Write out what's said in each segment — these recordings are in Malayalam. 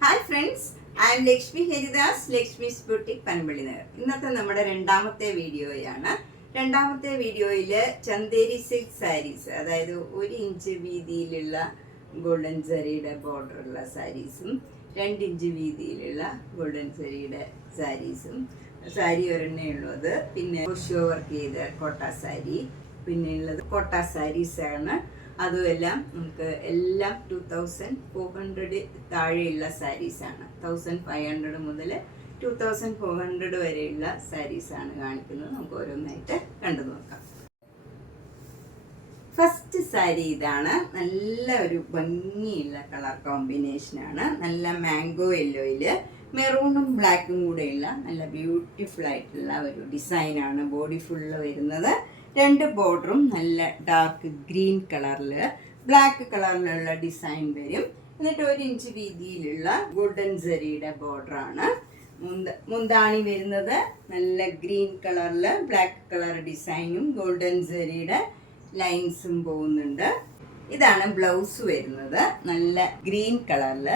Hi friends, I M Lakshmi Haridas, Lakshmi's boutique Panampilly Nagar. ഇന്നത്തെ നമ്മുടെ രണ്ടാമത്തെ വീഡിയോയാണ്. രണ്ടാമത്തെ വീഡിയോയിൽ ചന്തേരി സിൽക്ക് സാരീസ്, അതായത് 1 ഇഞ്ച് വീതിയിലുള്ള ഗോൾഡൻ സരിയുടെ ബോർഡറുള്ള സാരീസും 2 ഇഞ്ച് വീതിയിലുള്ള ഗോൾഡൻ സരിയുടെ സാരീസും, സാരി ഒരെണ്ണേ ഉള്ളത്. പിന്നെ ഷോ വർക്ക് ചെയ്ത കോട്ട സാരി, പിന്നെ ഉള്ളത് കോട്ട സാരീസാണ്. അതുമെല്ലാം നമുക്ക് എല്ലാം 2400 താഴെയുള്ള സാരീസാണ്. 1500 മുതൽ 2400 വരെയുള്ള സാരീസാണ് കാണിക്കുന്നത്. നമുക്ക് ഓരോന്നായിട്ട് കണ്ടു നോക്കാം. ഫസ്റ്റ് സാരി ഇതാണ്. നല്ല ഒരു ഭംഗിയുള്ള കളർ കോമ്പിനേഷനാണ്. നല്ല മാംഗോ യെല്ലോയില് മെറൂണും ബ്ലാക്കും കൂടെയുള്ള നല്ല ബ്യൂട്ടിഫുൾ ആയിട്ടുള്ള ഒരു ഡിസൈനാണ്. ബോഡി ഫുള്ള് വരുന്നത്. 2 ബോർഡറും നല്ല ഡാർക്ക് ഗ്രീൻ കളറിൽ ബ്ലാക്ക് കളറിലുള്ള ഡിസൈൻ വരും. എന്നിട്ട് 1 ഇഞ്ച് വീതിയിലുള്ള ഗോൾഡൻ സരിയുടെ ബോർഡറാണ്. മുന്താണി വരുന്നത് നല്ല ഗ്രീൻ കളറിൽ ബ്ലാക്ക് കളർ ഡിസൈനും ഗോൾഡൻ സരിയുടെ ലൈൻസും പോകുന്നുണ്ട്. ഇതാണ് ബ്ലൗസ് വരുന്നത്. നല്ല ഗ്രീൻ കളറിൽ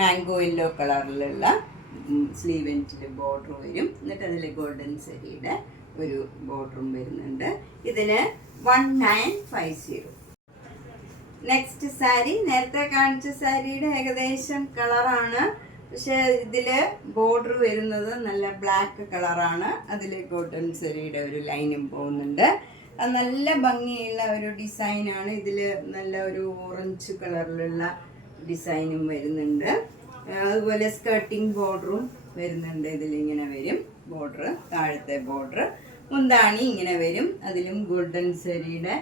മാംഗോ യെല്ലോ കളറിലുള്ള സ്ലീവ് എൻഡിൽ ബോർഡർ വരും. എന്നിട്ട് അതിൽ ഗോൾഡൻ സരിയുടെ ഒരു ബോർഡറും വരുന്നുണ്ട്. ഇതിന് 1950. നെക്സ്റ്റ് സാരി നേരത്തെ കാണിച്ച സാരിയുടെ ഏകദേശം കളറാണ്, പക്ഷെ ഇതില് ബോർഡർ വരുന്നത് നല്ല ബ്ലാക്ക് കളറാണ്. അതിൽ ഗോൾഡൻ സരിയുടെ ഒരു ലൈനും പോകുന്നുണ്ട്. നല്ല ഭംഗിയുള്ള ഒരു ഡിസൈനാണ്. ഇതിൽ നല്ല ഒരു ഓറഞ്ച് കളറിലുള്ള ഡിസൈനും വരുന്നുണ്ട്. അതുപോലെ സ്കർട്ടിങ് ബോർഡറും വരുന്നുണ്ട്. ഇതിലിങ്ങനെ വരും ബോർഡർ, താഴത്തെ ബോർഡർ. മുന്താണി ഇങ്ങനെ വരും, അതിലും ഗോൾഡൻ സരിയുടെ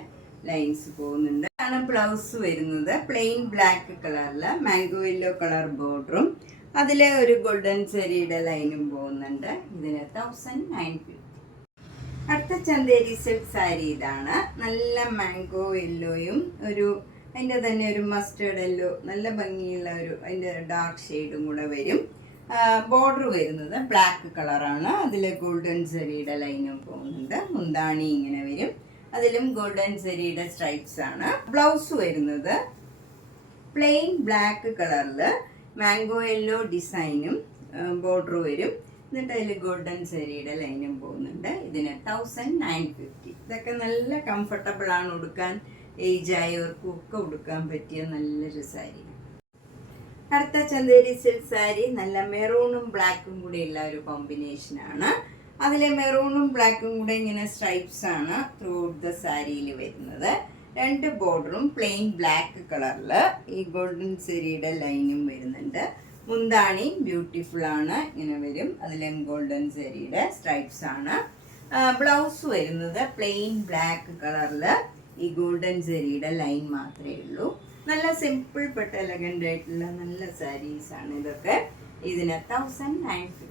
ലൈൻസ് പോകുന്നുണ്ട്. ആണ് ബ്ലൗസ് വരുന്നത്. പ്ലെയിൻ ബ്ലാക്ക് കളറിൽ മാംഗോ യെല്ലോ കളർ ബോർഡറും അതിൽ ഒരു ഗോൾഡൻ സരിയുടെ ലൈനും പോകുന്നുണ്ട്. ഇതിന് 1950. അടുത്ത ചന്തേരി സിൽക്ക് സാരി ഇതാണ്. നല്ല മാംഗോ യെല്ലോയും ഒരു അതിൻ്റെ തന്നെ ഒരു മസ്റ്റേർഡ് യെല്ലോ, നല്ല ഭംഗിയുള്ള ഒരു അതിൻ്റെ ഡാർക്ക് ഷെയ്ഡും കൂടെ വരും. ബോർഡർ വരുന്നത് ബ്ലാക്ക് കളറാണ്. അതിൽ ഗോൾഡൻ സരിയുടെ ലൈനും പോകുന്നുണ്ട്. മുന്താണി ഇങ്ങനെ വരും, അതിലും ഗോൾഡൻ സരിയുടെ സ്ട്രൈപ്സ് ആണ്. ബ്ലൗസ് വരുന്നത് പ്ലെയിൻ ബ്ലാക്ക് കളറിൽ മാംഗോ യെല്ലോ ഡിസൈനും ബോർഡർ വരും. എന്നിട്ട് അതിൽ ഗോൾഡൻ സരിയുടെ ലൈനും പോകുന്നുണ്ട്. ഇതിന് 1950. ഇതൊക്കെ നല്ല കംഫർട്ടബിൾ ആണ് ഉടുക്കാൻ. ഏജ് ആയവർക്കും ഒക്കെ ഉടുക്കാൻ പറ്റിയ നല്ലൊരു സാരി. അടുത്ത ചന്തേരി സിൽക്ക് സാരി നല്ല മെറൂണും ബ്ലാക്കും കൂടെ ഉള്ള ഒരു കോമ്പിനേഷനാണ്. അതിലെ മെറൂണും ബ്ലാക്കും കൂടെ ഇങ്ങനെ സ്ട്രൈപ്സ് ആണ് ത്രൂ ഔട്ട് ദ സാരിയിൽ വരുന്നത്. 2 ബോർഡറും പ്ലെയിൻ ബ്ലാക്ക് കളറിൽ ഈ ഗോൾഡൻ സരിയുടെ ലൈനും വരുന്നുണ്ട്. മുന്താണി ബ്യൂട്ടിഫുൾ ആണ്, ഇങ്ങനെ വരും. അതിലും ഗോൾഡൻ സരിയുടെ സ്ട്രൈപ്സ് ആണ്. ബ്ലൗസ് വരുന്നത് പ്ലെയിൻ ബ്ലാക്ക് കളറിൽ ഈ ഗോൾഡൻ സരിയുടെ ലൈൻ മാത്രമേ ഉള്ളൂ. നല്ല സിമ്പിൾ ബട്ട് എലഗൻ്റ് ആയിട്ടുള്ള നല്ല സാരീസാണ് ഇതൊക്കെ. ഇതിന് 1950.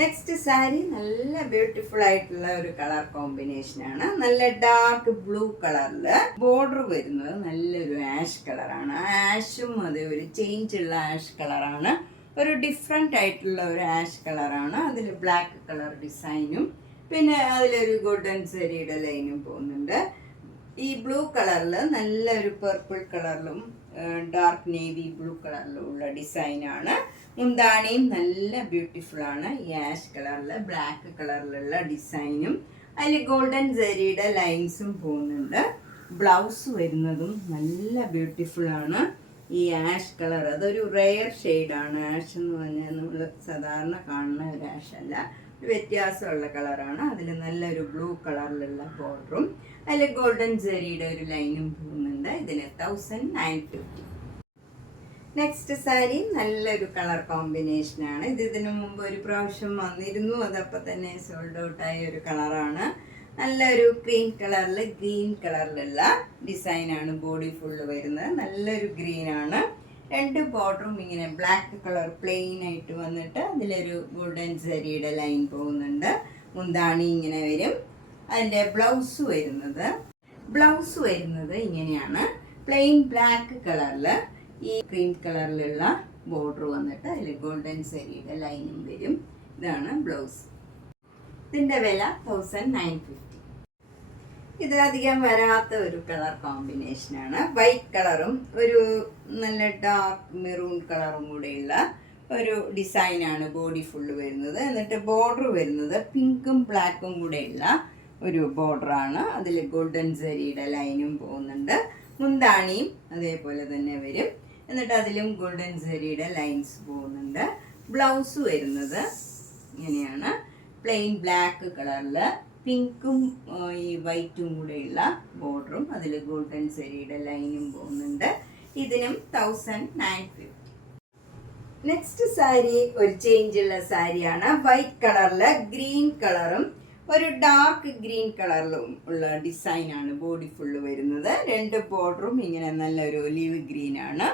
നെക്സ്റ്റ് സാരി നല്ല ബ്യൂട്ടിഫുൾ ആയിട്ടുള്ള ഒരു കളർ കോമ്പിനേഷനാണ്. നല്ല ഡാർക്ക് ബ്ലൂ കളറിൽ ബോർഡർ വരുന്നത് നല്ലൊരു ആഷ് കളറാണ്. ആഷും അത് ഒരു ചേഞ്ച് ഉള്ള ആഷ് കളറാണ്. ഒരു ഡിഫറെൻ്റ് ആയിട്ടുള്ള ഒരു ആഷ് കളറാണ്. അതിൽ ബ്ലാക്ക് കളർ ഡിസൈനും പിന്നെ അതിലൊരു ഗോൾഡൻ സരിയുടെ ലൈനും പോകുന്നുണ്ട്. ഈ ബ്ലൂ കളറിൽ നല്ലൊരു പർപ്പിൾ കളറിലും ഡാർക്ക് നേവി ബ്ലൂ കളറിലും ഉള്ള ഡിസൈനാണ്. മുന്താണിയും നല്ല ബ്യൂട്ടിഫുൾ ആണ്. ഈ ആഷ് കളറിൽ ബ്ലാക്ക് കളറിലുള്ള ഡിസൈനും അതിൽ ഗോൾഡൻ സരിയുടെ ലൈൻസും പോകുന്നുണ്ട്. ബ്ലൗസ് വരുന്നതും നല്ല ബ്യൂട്ടിഫുൾ ആണ്. ഈ ആഷ് കളർ അതൊരു റെയർ ഷെയ്ഡാണ്. ആഷ് എന്ന് പറഞ്ഞാൽ നമ്മൾ സാധാരണ കാണുന്ന ഒരു ആഷ് അല്ല, ഒരു വ്യത്യാസമുള്ള കളറാണ്. അതിൽ നല്ലൊരു ബ്ലൂ കളറിലുള്ള ബോർഡറും അതിൽ ഗോൾഡൻ സരിയുടെ ഒരു ലൈനും പോകുന്നുണ്ട്. ഇതിന് 1950. നെക്സ്റ്റ് സാരി നല്ലൊരു കളർ കോമ്പിനേഷനാണ്. ഇതിനു മുമ്പ് ഒരു പ്രാവശ്യം വന്നിരുന്നു, അതപ്പോൾ തന്നെ സോൾഡ് ഔട്ടായ ഒരു കളറാണ്. നല്ലൊരു ക്രീം കളറിൽ ഗ്രീൻ കളറിലുള്ള ഡിസൈനാണ് ബോഡി ഫുള്ള് വരുന്നത്. നല്ലൊരു ഗ്രീനാണ്. 2 ബോർഡറും ഇങ്ങനെ ബ്ലാക്ക് കളർ പ്ലെയിൻ ആയിട്ട് വന്നിട്ട് അതിലൊരു ഗോൾഡൻ സരിയുടെ ലൈൻ പോകുന്നുണ്ട്. മുന്താണി ഇങ്ങനെ വരും. അതിൻ്റെ ബ്ലൗസ് വരുന്നത് ഇങ്ങനെയാണ്. പ്ലെയിൻ ബ്ലാക്ക് കളറിൽ ഈ ക്രീം കളറിലുള്ള ബോർഡർ വന്നിട്ട് അതിൽ ഗോൾഡൻ സരിയുടെ ലൈനും വരും. ഇതാണ് ബ്ലൗസ്. ഇതിൻ്റെ വില 1950. ഇത് അധികം വരാത്ത ഒരു കളർ കോമ്പിനേഷനാണ്. വൈറ്റ് കളറും ഒരു നല്ല ഡാർക്ക് മെറൂൺ കളറും കൂടെയുള്ള ഒരു ഡിസൈനാണ് ബോഡി ഫുള്ള് വരുന്നത്. എന്നിട്ട് ബോർഡർ വരുന്നത് പിങ്കും ബ്ലാക്കും കൂടെയുള്ള ഒരു ബോർഡറാണ്. അതിൽ ഗോൾഡൻ സരിയുടെ ലൈനും പോകുന്നുണ്ട്. മുന്താണിയും അതേപോലെ തന്നെ വരും. എന്നിട്ട് അതിലും ഗോൾഡൻ സരിയുടെ ലൈൻസ് പോകുന്നുണ്ട്. ബ്ലൗസ് വരുന്നത് ഇങ്ങനെയാണ്, പ്ലെയിൻ ബ്ലാക്ക് കളറിൽ പിങ്കും ഈ വൈറ്റും കൂടെയുള്ള ബോർഡറും അതിൽ ഗോൾഡൻ സരിയുടെ ലൈനും പോകുന്നുണ്ട്. ഇതിനും 1950. നെക്സ്റ്റ് സാരി ഒരു ചേഞ്ചുള്ള സാരിയാണ്. വൈറ്റ് കളറിൽ ഗ്രീൻ കളറും ഒരു ഡാർക്ക് ഗ്രീൻ കളറിലും ഉള്ള ഡിസൈനാണ് ബോഡി ഫുള്ള് വരുന്നത്. രണ്ട് ബോർഡറും ഇങ്ങനെ നല്ലൊരു ഒലിവ് ഗ്രീനാണ്.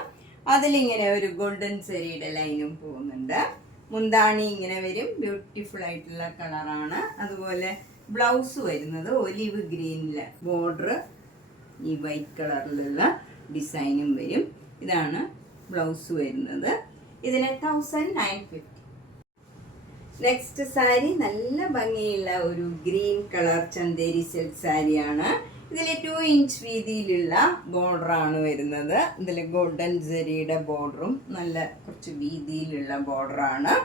അതിലിങ്ങനെ ഒരു ഗോൾഡൻ സരിയുടെ ലൈനും പോകുന്നുണ്ട്. മുന്താണി ഇങ്ങനെ വരും, ബ്യൂട്ടിഫുൾ ആയിട്ടുള്ള കളറാണ്. അതുപോലെ ബ്ലൗസ് വരുന്നത് ഒലിവ് ഗ്രീനിലെ ബോർഡർ ഈ വൈറ്റ് കളറിലുള്ള ഡിസൈനും വരും. ഇതാണ് ബ്ലൗസ് വരുന്നത്. ഇതിന് 1950. നെക്സ്റ്റ് സാരി നല്ല ഭംഗിയുള്ള ഒരു ഗ്രീൻ കളർ ചന്തേരി സിൽക്ക് സാരിയാണ്. ഇതിൽ 2 ഇഞ്ച് വീതിയിലുള്ള ബോർഡറാണ് വരുന്നത്. ഇതിൽ ഗോൾഡൻ സരിയുടെ ബോർഡറും നല്ല കുറച്ച് വീതിയിലുള്ള ബോർഡറാണ്.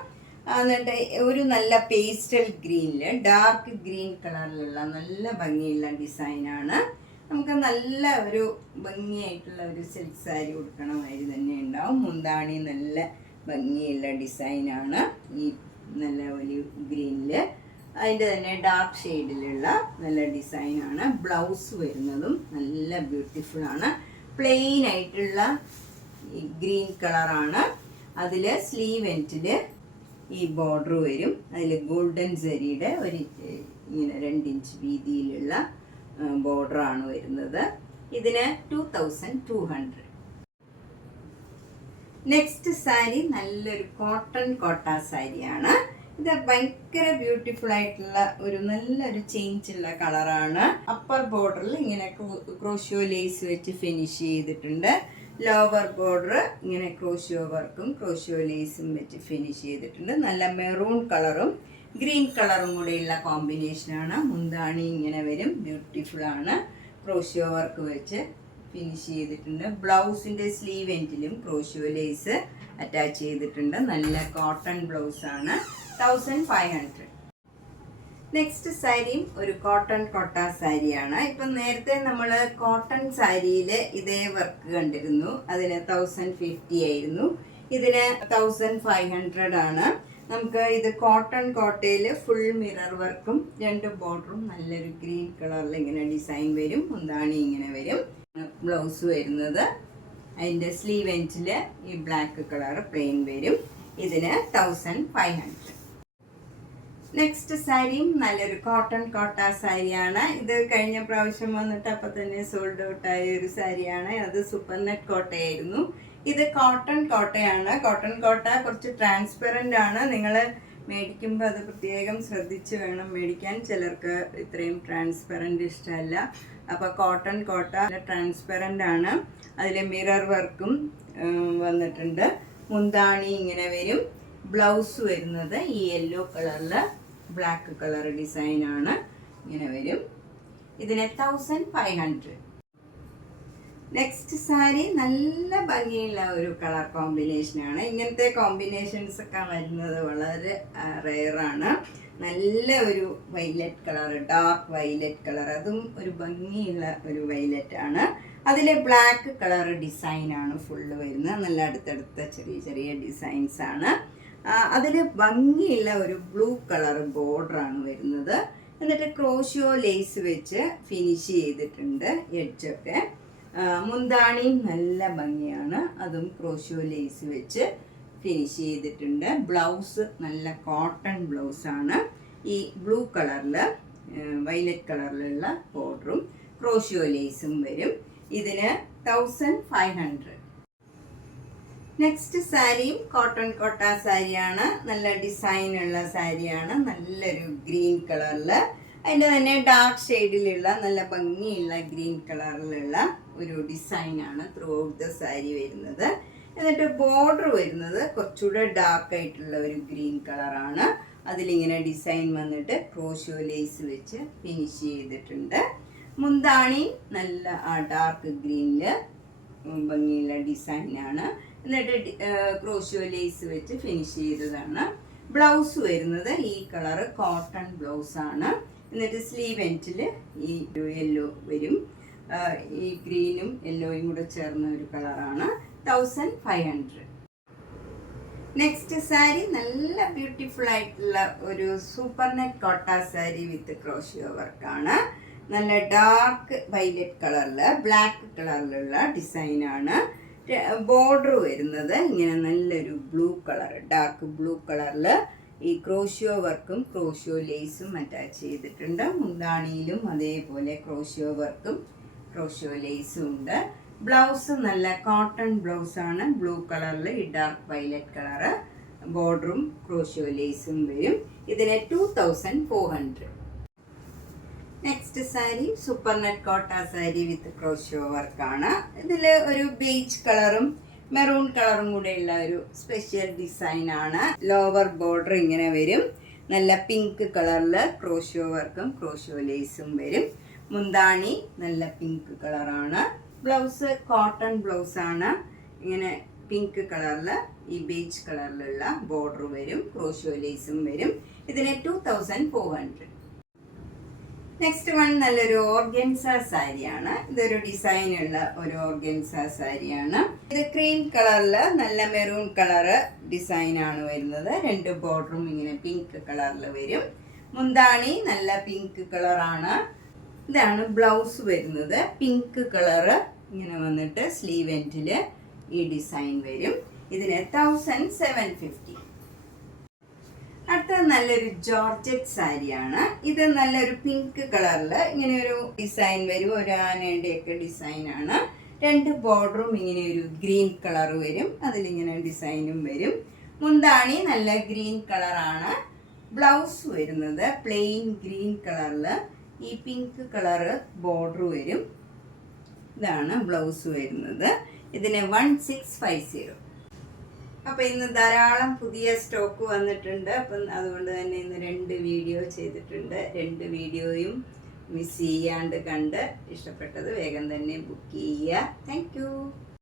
എന്നിട്ട് ഒരു നല്ല പേസ്റ്റൽ ഗ്രീനിൽ ഡാർക്ക് ഗ്രീൻ കളറിലുള്ള നല്ല ഭംഗിയുള്ള ഡിസൈനാണ്. നമുക്ക് നല്ല ഒരു ഭംഗിയായിട്ടുള്ള ഒരു സിൽക്ക് സാരി ഉടുക്കണമാതിരി തന്നെ ഉണ്ടാവും. മുന്താണി നല്ല ഭംഗിയുള്ള ഡിസൈനാണ് ഈ നല്ല ഒലിവ് ഗ്രീനിൽ. അതിൻ്റെ തന്നെ ഡാർക്ക് ഷെയ്ഡിലുള്ള നല്ല ഡിസൈനാണ്. ബ്ലൗസ് വരുന്നതും നല്ല ബ്യൂട്ടിഫുൾ ആണ്. പ്ലെയിൻ ആയിട്ടുള്ള ഈ ഗ്രീൻ കളറാണ്. അതിൽ സ്ലീവ് എൻഡിൽ ഈ ബോർഡർ വരും. അതിൽ ഗോൾഡൻ സരിയുടെ ഒരു ഇങ്ങനെ 2 ഇഞ്ച് വീതിയിലുള്ള ബോർഡറാണ് വരുന്നത്. ഇതിന് 2200. നെക്സ്റ്റ് സാരി നല്ലൊരു കോട്ടൺ കോട്ട സാരിയാണ്. ഇത് ഭയങ്കര ബ്യൂട്ടിഫുൾ ആയിട്ടുള്ള ഒരു നല്ലൊരു ചേഞ്ചുള്ള കളറാണ്. അപ്പർ ബോർഡറിൽ ഇങ്ങനെ ക്രോഷ്യോ ലേസ് വെച്ച് ഫിനിഷ് ചെയ്തിട്ടുണ്ട്. ലോവർ ബോർഡർ ഇങ്ങനെ ക്രോഷ്യോ വർക്കും ക്രോഷ്യോ ലേസും വെച്ച് ഫിനിഷ് ചെയ്തിട്ടുണ്ട്. നല്ല മെറൂൺ കളറും ഗ്രീൻ കളറും കൂടെയുള്ള കോമ്പിനേഷനാണ്. മുന്താണി ഇങ്ങനെ വരും, ബ്യൂട്ടിഫുൾ ആണ്. ക്രോഷ്യോ വർക്ക് വെച്ച് ഫിനിഷ് ചെയ്തിട്ടുണ്ട്. ബ്ലൗസിൻ്റെ സ്ലീവ് എൻഡിലും ക്രോഷ്യോ ലേസ് അറ്റാച്ച് ചെയ്തിട്ടുണ്ട്. നല്ല കോട്ടൺ ബ്ലൗസാണ്. 1500. നെക്സ്റ്റ് സാരിയും ഒരു കോട്ടൺ കോട്ട സാരിയാണ്. ഇപ്പം നേരത്തെ നമ്മൾ കോട്ടൺ സാരിയിൽ ഇതേ വർക്ക് കണ്ടിരുന്നു. അതിന് 1050 ആയിരുന്നു. ഇതിന് 1500 ആണ്. നമുക്ക് ഇത് കോട്ടൺ കോട്ടയിൽ ഫുൾ മിറർ വർക്കും 2 ബോർഡറും നല്ലൊരു ഗ്രീൻ കളറിൽ ഇങ്ങനെ ഡിസൈൻ വരും. മുന്താണി ഇങ്ങനെ വരും. ബ്ലൗസ് വരുന്നത് അതിൻ്റെ സ്ലീവ് എൻഡിൽ ഈ ബ്ലാക്ക് കളർ പ്ലെയിൻ വരും. ഇതിന് 1500. നെക്സ്റ്റ് സാരിയും നല്ലൊരു കോട്ടൺ കോട്ട സാരിയാണ്. ഇത് കഴിഞ്ഞ പ്രാവശ്യം വന്നിട്ട് അപ്പം തന്നെ സോൾഡ് ഔട്ട് ആയ ഒരു സാരിയാണ്. അത് സൂപ്പർ നെറ്റ് കോട്ടയായിരുന്നു. ഇത് കോട്ടൺ കോട്ടയാണ്. കോട്ടൺ കോട്ട കുറച്ച് ട്രാൻസ്പെറൻ്റ് ആണ്. നിങ്ങൾ മേടിക്കുമ്പോൾ അത് പ്രത്യേകം ശ്രദ്ധിച്ച് വേണം മേടിക്കാൻ. ചിലർക്ക് ഇത്രയും ട്രാൻസ്പെറൻ്റ് ഇഷ്ടമല്ല. അപ്പോൾ കോട്ടൺ കോട്ട ട്രാൻസ്പെറൻ്റ് ആണ്. അതിൽ മിറർ വർക്കും വന്നിട്ടുണ്ട്. മുന്താണി ഇങ്ങനെ വരും. ബ്ലൗസ് വരുന്നത് ഈ യെല്ലോ കളറിൽ ബ്ലാക്ക് കളർ ഡിസൈനാണ് ഇങ്ങനെ വരും. ഇതിന് 1500. നെക്സ്റ്റ് സാരി നല്ല ഭംഗിയുള്ള ഒരു കളർ കോമ്പിനേഷനാണ്. ഇങ്ങനത്തെ കോമ്പിനേഷൻസ് ഒക്കെ വരുന്നത് വളരെ റെയറാണ്. നല്ല ഒരു violet colour, dark violet colour, അതും ഒരു ഭംഗിയുള്ള ഒരു വൈലറ്റ് ആണ്. അതിൽ ബ്ലാക്ക് കളർ ഡിസൈനാണ് ഫുള്ള് വരുന്നത്. നല്ല അടുത്തടുത്ത ചെറിയ ചെറിയ ഡിസൈൻസാണ്. അതിൽ ഭംഗിയുള്ള ഒരു ബ്ലൂ കളർ ബോർഡറാണ് വരുന്നത്. എന്നിട്ട് ക്രോഷ്യോ ലേസ് വെച്ച് ഫിനിഷ് ചെയ്തിട്ടുണ്ട് എഡ്ജൊക്കെ. മുന്താണിയും നല്ല ഭംഗിയാണ്. അതും ക്രോഷ്യോ ലേസ് വെച്ച് ഫിനിഷ് ചെയ്തിട്ടുണ്ട്. ബ്ലൗസ് നല്ല കോട്ടൺ ബ്ലൗസാണ്. ഈ ബ്ലൂ കളറിൽ വൈലറ്റ് കളറിലുള്ള ബോർഡറും ക്രോഷ്യോ ലേസും വരും. ഇതിന് 1500. നെക്സ്റ്റ് സാരിയും കോട്ടൺ കോട്ട സാരിയാണ്. നല്ല ഡിസൈനുള്ള സാരിയാണ്. നല്ലൊരു ഗ്രീൻ കളറിൽ അതിൻ്റെ തന്നെ ഡാർക്ക് ഷെയ്ഡിലുള്ള നല്ല ഭംഗിയുള്ള ഗ്രീൻ കളറിലുള്ള ഒരു ഡിസൈനാണ് ത്രൂ ഔട്ട് ദ സാരി വരുന്നത്. എന്നിട്ട് ബോർഡർ വരുന്നത് കുറച്ചുകൂടെ ഡാർക്ക് ആയിട്ടുള്ള ഒരു ഗ്രീൻ കളറാണ്. അതിലിങ്ങനെ ഡിസൈൻ വന്നിട്ട് ക്രോഷ്യോ ലേസ് വെച്ച് ഫിനിഷ് ചെയ്തിട്ടുണ്ട്. മുന്താണി നല്ല ഡാർക്ക് ഗ്രീനിൽ ഭംഗിയുള്ള ഡിസൈനാണ്. എന്നിട്ട് ക്രോഷ്യോ ലേസ് വെച്ച് ഫിനിഷ് ചെയ്തതാണ്. ബ്ലൗസ് വരുന്നത് ഈ കളറ് കോട്ടൺ ബ്ലൗസാണ്. എന്നിട്ട് സ്ലീവ് എൻഡിൽ ഈ യെല്ലോ വരും. ഈ ഗ്രീനും യെല്ലോയും കൂടെ ചേർന്ന ഒരു കളറാണ്. 1500. നെക്സ്റ്റ് സാരി നല്ല ബ്യൂട്ടിഫുൾ ആയിട്ടുള്ള ഒരു സൂപ്പർ നെറ്റ് കോട്ട സാരി വിത്ത് ക്രോഷ്യോ വർക്കാണ്. നല്ല ഡാർക്ക് വൈലറ്റ് കളറിൽ ബ്ലാക്ക് കളറിലുള്ള ഡിസൈനാണ്. ബോർഡർ വരുന്നത് ഇങ്ങനെ നല്ലൊരു ബ്ലൂ കളർ, ഡാർക്ക് ബ്ലൂ കളറിൽ ഈ ക്രോഷ്യോ വർക്കും ക്രോഷ്യോ ലേസും അറ്റാച്ച് ചെയ്തിട്ടുണ്ട്. മുന്താണിയിലും അതേപോലെ ക്രോഷ്യോ വർക്കും ക്രോഷ്യോ ലേസും ഉണ്ട്. ബ്ലൗസ് നല്ല കോട്ടൺ ബ്ലൗസാണ്. ബ്ലൂ കളറിൽ ഈ ഡാർക്ക് വൈലറ്റ് കളറ് ബോർഡറും ക്രോഷ്യോ ലേസും വരും. ഇതിന് 2400. നെക്സ്റ്റ് സാരി സൂപ്പർ നെറ്റ് കോട്ട സാരി വിത്ത് ക്രോഷ്യോ വർക്കാണ്. ഇതിൽ ഒരു ബേജ് കളറും മെറൂൺ കളറും കൂടെയുള്ള ഒരു സ്പെഷ്യൽ ഡിസൈനാണ്. ലോവർ ബോർഡർ ഇങ്ങനെ വരും. നല്ല പിങ്ക് കളറിൽ ക്രോഷ്യോ വർക്കും ക്രോഷ്യോ ലേസും വരും. മുന്താണി നല്ല പിങ്ക് കളറാണ്. ബ്ലൗസ് കോട്ടൺ ബ്ലൗസാണ്. ഇങ്ങനെ പിങ്ക് കളറിൽ ഈ ബേജ് കളറിലുള്ള ബോർഡർ വരും. ക്രോഷ്യോ ലേസും വരും. ഇതിന് 2400. നെക്സ്റ്റ് വൺ നല്ലൊരു ഓർഗൻസ സാരിയാണ്. ഇതൊരു ഡിസൈനുള്ള ഒരു ഓർഗൻസ സാരിയാണ്. ഇത് ക്രീം കളറിൽ നല്ല മെറൂൺ കളറ് ഡിസൈനാണ് വരുന്നത്. 2 ബോർഡറും ഇങ്ങനെ പിങ്ക് കളറിൽ വരും. മുന്താണി നല്ല പിങ്ക് കളറാണ്. ഇതാണ് ബ്ലൗസ് വരുന്നത്. പിങ്ക് കളറ് ഇങ്ങനെ വന്നിട്ട് സ്ലീവ് എൻഡിൽ ഈ ഡിസൈൻ വരും. ഇതിന് 1750. അടുത്തത് നല്ലൊരു ജോർജറ്റ് സാരിയാണ്. ഇത് നല്ലൊരു പിങ്ക് കളറിൽ ഇങ്ങനെ ഒരു ഡിസൈൻ വരും. ഒരു ആനയുടെയൊക്കെ ഡിസൈനാണ്. 2 ബോർഡറും ഇങ്ങനെ ഒരു ഗ്രീൻ കളർ വരും. അതിലിങ്ങനെ ഡിസൈനും വരും. മുന്താണി നല്ല ഗ്രീൻ കളറാണ്. ബ്ലൗസ് വരുന്നത് പ്ലെയിൻ ഗ്രീൻ കളറിൽ ഈ പിങ്ക് കളറ് ബോർഡർ വരും. ഇതാണ് ബ്ലൗസ് വരുന്നത്. ഇതിന് 1650. അപ്പോൾ ഇന്ന് ധാരാളം പുതിയ സ്റ്റോക്ക് വന്നിട്ടുണ്ട്. അപ്പം അതുകൊണ്ട് തന്നെ ഇന്ന് 2 വീഡിയോ ചെയ്തിട്ടുണ്ട്. 2 വീഡിയോയും മിസ് ചെയ്യാണ്ട് കണ്ട് ഇഷ്ടപ്പെട്ടത് വേഗം തന്നെ ബുക്ക് ചെയ്യുക. Thank you.